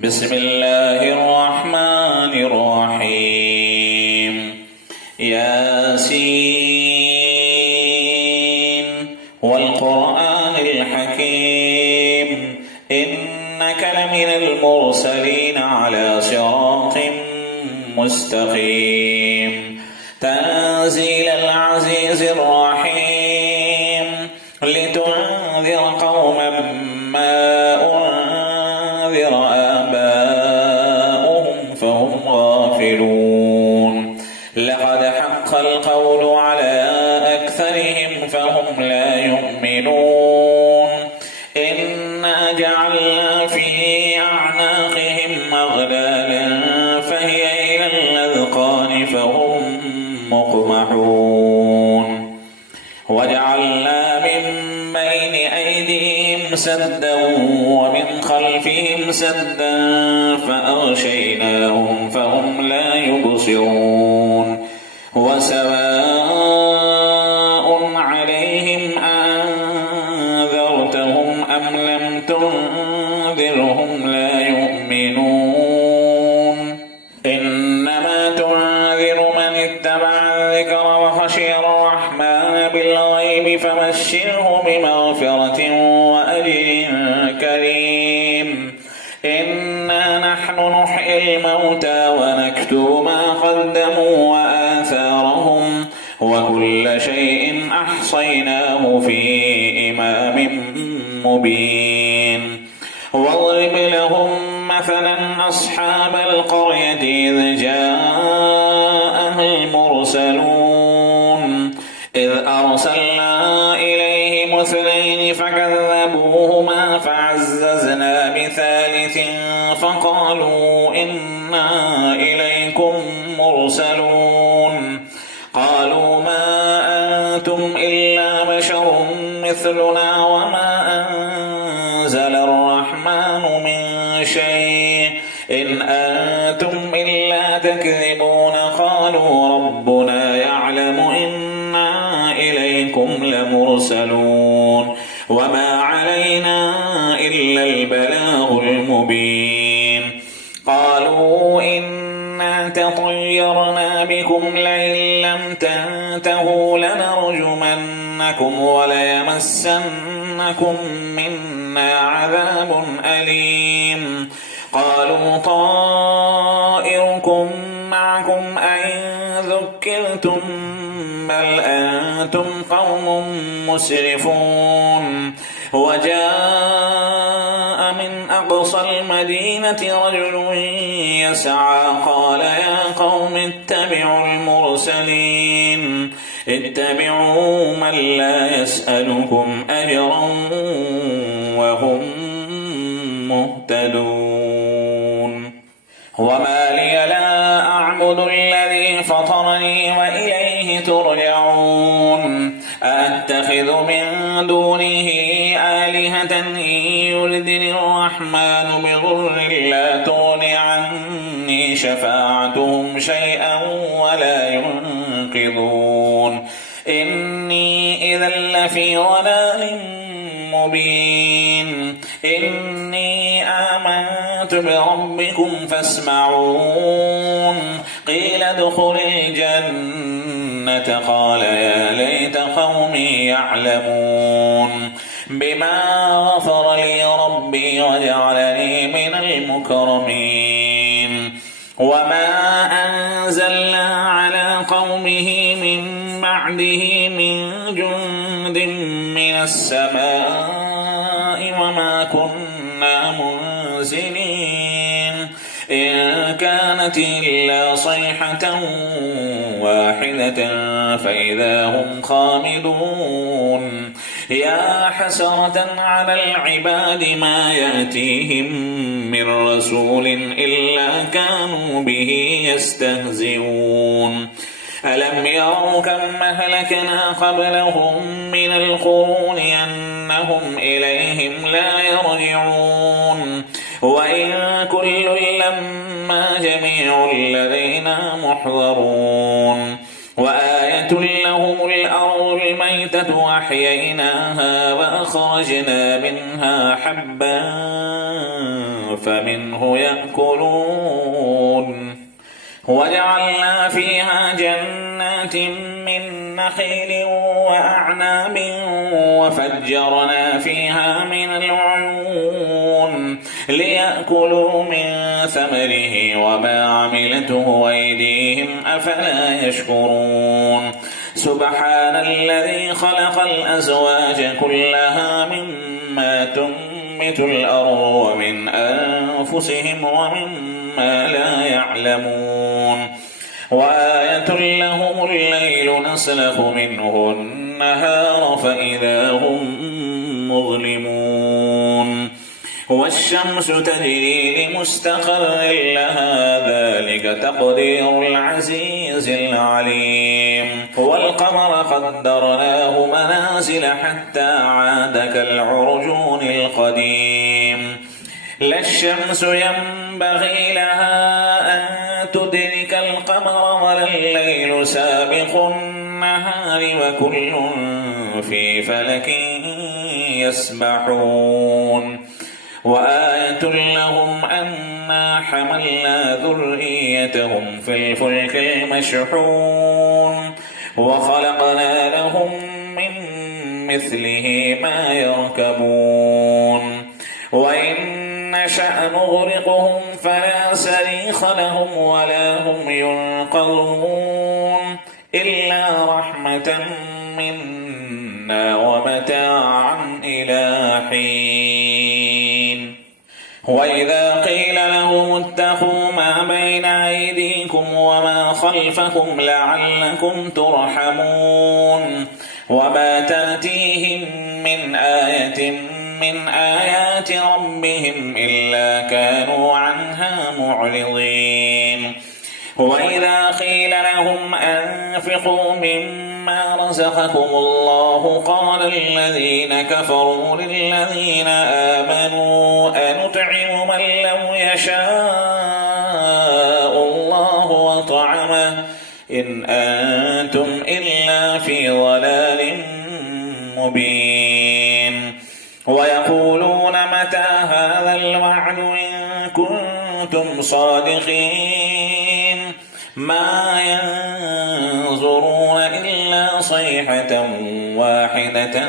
بسم الله الرحمن الرحيم. ياسين والقرآن الحكيم إنك لمن المرسلين على صراط مستقيم تنزيل العزيز الرحيم لتنذر قوما ما أنذر آباؤهم فهم غافلون لقد حق القول على أكثرهم فهم لا يؤمنون إنا جعلنا في أعناقهم أغلالا فهي إلى الأذقان فهم مقمحون وجعلنا من بين أيديهم سدا ومن خلفهم سدا فأغشيناهم فهم لا يبصرون وسواء عليهم أنذرتهم أم لم تنذرهم لا يؤمنون إنما تنذر من اتبع الذكر وخشي الرحمن بالغيب فبشره بمغفرة وأجر كريم إنا نحن نحيي الموتى ونكتب ما قدموا وآثارهم وكل شيء أحصيناه في إمام مبين واضرب لهم مثلا أصحاب القرية إذ جاءها المرسلون إذ أرسلنا إليهم اثنين فكذبوهما فعززنا بثالث فقالوا إنا إليكم مرسلون قالوا ما أنتم إلا بشر مثلنا وما أنزل الرحمن من شيء إن أنتم إلا تكذبون قالوا ربنا يعلم إنا إليكم لمرسلون وما علينا إلا البلاغ المبين قالوا إنا تطيرنا بكم لئن لم تنتهوا لنرجمنكم وليمسنكم منا عذاب أليم قالوا طائركم معكم أئن ذكرتم بل أنتم قوم مسرفون وجاء من أقصى المدينة رجل يسعى قال يا قوم اتبعوا المرسلين اتبعوا من لا يسألكم أجرا وهم مهتدون وما لي لا أعبد الذي فطرني وإليه ترجعون أأتخذ من دونه آلهة إن يردني الرحمن بضر لا تغن عني شفاعتهم شيئا ولا ينقذون إني إذا لفي ضلال مبين إني آمنت بربكم فاسمعون قيل ادخل الجنة قال يا ليت قومي يعلمون بما غفر لي ربي وجعلني من المكرمين وما أنزلنا على قومه من بعده من جند من السماء وما كنا منزلين إن كانت إلا صيحة واحدة فإذا هم خامدون يا حسرة على العباد ما يأتيهم من رسول إلا كانوا به يستهزئون ألم يروا كم أهلكنا قبلهم من القرون أنهم إليهم لا يرجعون وإن كل لما جميع لدينا محضرون وآية لهم الأرض الميتة وأحييناها وأخرجنا منها حبا فمنه يأكلون وجعلنا فيها جنات من نخيل وأعناب وفجرنا فيها من العيون ليأكلوا من ثمره وما عملته أيديهم أفلا يشكرون سبحان الذي خلق الأزواج كلها مما تنبت الأرض ومن أنفسهم ومما لا يعلمون وآية لهم الليل نسلخ منه النهار فإذا هم مظلمون والشمس تجري لمستقر لها ذلك تقدير العزيز العليم والقمر قدرناه منازل حتى عاد كالعرجون القديم لا الشمس ينبغي لها أن تدرك القمر ولا الليل سابق النهار وكل في فلك يسبحون وآية لهم أنا حملنا ذريتهم في الفلك المشحون وخلقنا لهم من مثله ما يركبون وإن نشأ نغرقهم فلا صريخ لهم ولا هم ينقذون إلا رحمة منا ومتاعا إلى حين وإذا قيل لهم اتقوا ما بين أيديكم وما خلفكم لعلكم ترحمون وما تأتيهم من آية من آيات ربهم إلا كانوا عنها معرضين وإذا قيل لهم أنفقوا مما رزقكم الله قال الذين كفروا للذين آمنوا أنطعم من لو يشاء الله وطعمه إن أنتم إلا في ضلال مبين ويقولون متى هذا الوعد إن كنتم صادقين ما ينظرون إلا صيحة واحدة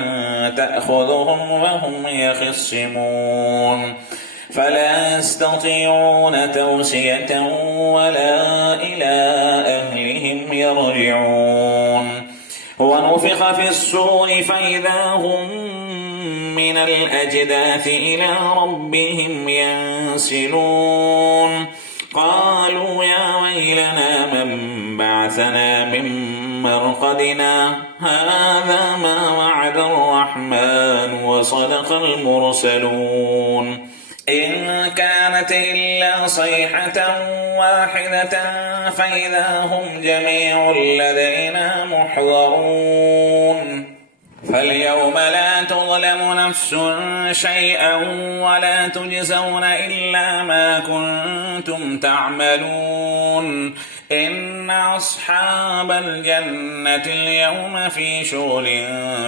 تأخذهم وهم يخصمون فلا يستطيعون توصية ولا إلى أهلهم يرجعون ونفخ في الصور فإذا هم من الأجداث إلى ربهم ينسلون قالوا يا ويلنا من بعثنا من مرقدنا هذا ما وعد الرحمن وصدق المرسلون إن كانت إلا صيحة واحدة فإذا هم جميع لدينا محضرون فاليوم لا تظلم نفس شيئا ولا تجزون إلا ما كنتم تعملون إن أصحاب الجنة اليوم في شغل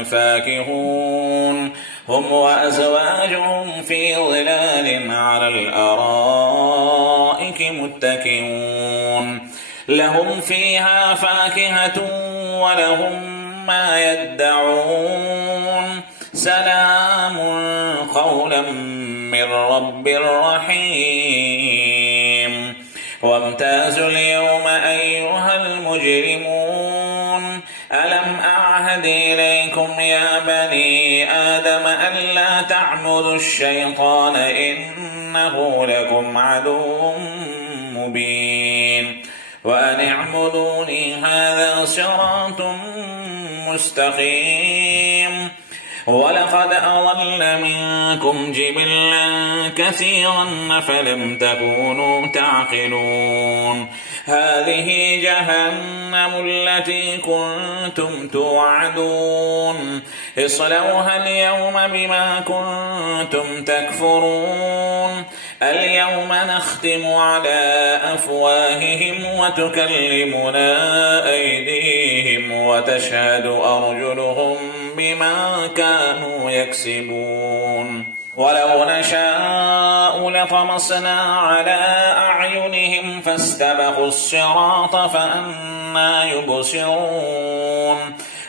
فاكهون هم وأزواجهم في ظلال على الأرائك متكئون لهم فيها فاكهة ولهم ما يدعون سلام قولا من رب رحيم وامتازوا اليوم أيها المجرمون ألم أعهد إليكم يا بني آدم ألا تعبدوا الشيطان إنه لكم عدو مبين وأن اعبدوني هذا صراط مستقيم ولقد أضل منكم جبلا كثيرا فلم تكونوا تعقلون هذه جهنم التي كنتم توعدون اصلوها اليوم بما كنتم تكفرون اليوم اليوم نختم على أفواههم وتكلمنا أيديهم وتشهد أرجلهم بما كانوا يكسبون ولو نشاء لطمسنا على أعينهم فاستبقوا الصراط فأنى يبصرون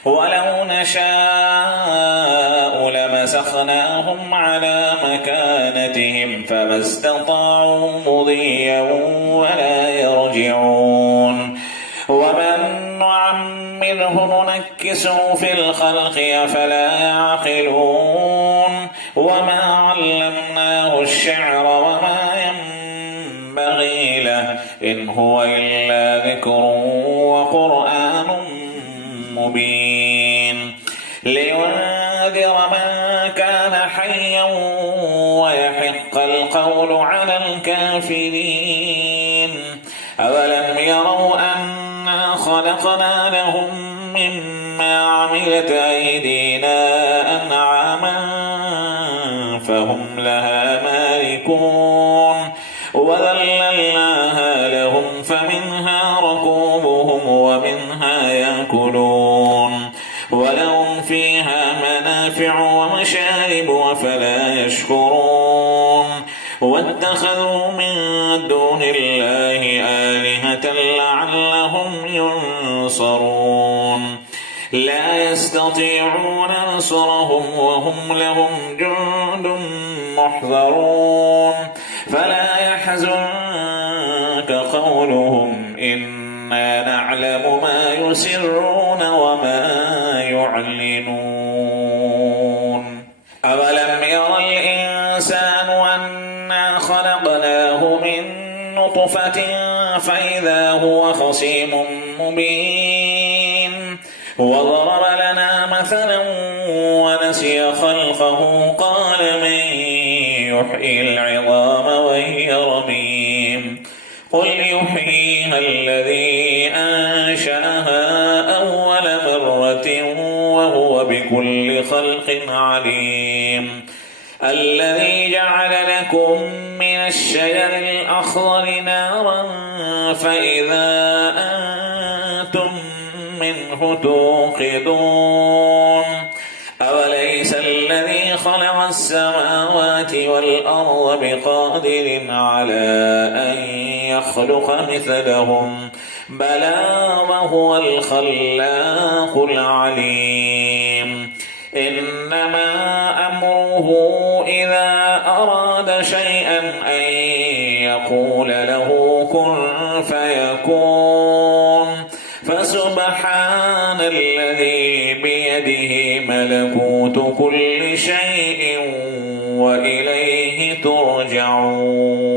ولو نشاء لمسخناهم على مكانتهم فما استطاعوا مضيا ولا يرجعون ومن نعمره ننكسه في الخلق أفلا يعقلون وما علمناه الشعر وما ينبغي له إن هو إلا ذكر وقرآن مبين لينذر من كان حيا ويحق القول على الكافرين أولم يروا أنا خلقنا لهم مما عملت أيدينا أنعاما فهم لها مالكون وذللناها لهم فمنها ركوبهم ومنها يأكلون ولهم فيها منافع ومشارب أفلا يشكرون واتخذوا من دون الله آلهة لعلهم ينصرون لا يستطيعون نصرهم وهم لهم جند محضرون فلا يحزنك قولهم إنا نعلم ما يسرون وما يعلنون أولم ير الإنسان أنا خلقناه من نطفة فإذا هو خصيم مبين وضرب لنا مثلا ونسي خلقه قال من يحيي العظام وهي رميم قل يحييها الذي أنشأها أول مرة وهو بكل خلق عليم الذي جعل لكم من الشجر الأخضر نارا فإذا أنتم منه توقدون أوليس الذي خلق السماوات والأرض بقادر على أن يخلق مثلهم بلى وهو الخلاق العليم إنما أمره إذا أراد شيئا أن يقول له كن فيكون فسبحان الذي بيده ملكوت كل شيء وإليه ترجعون.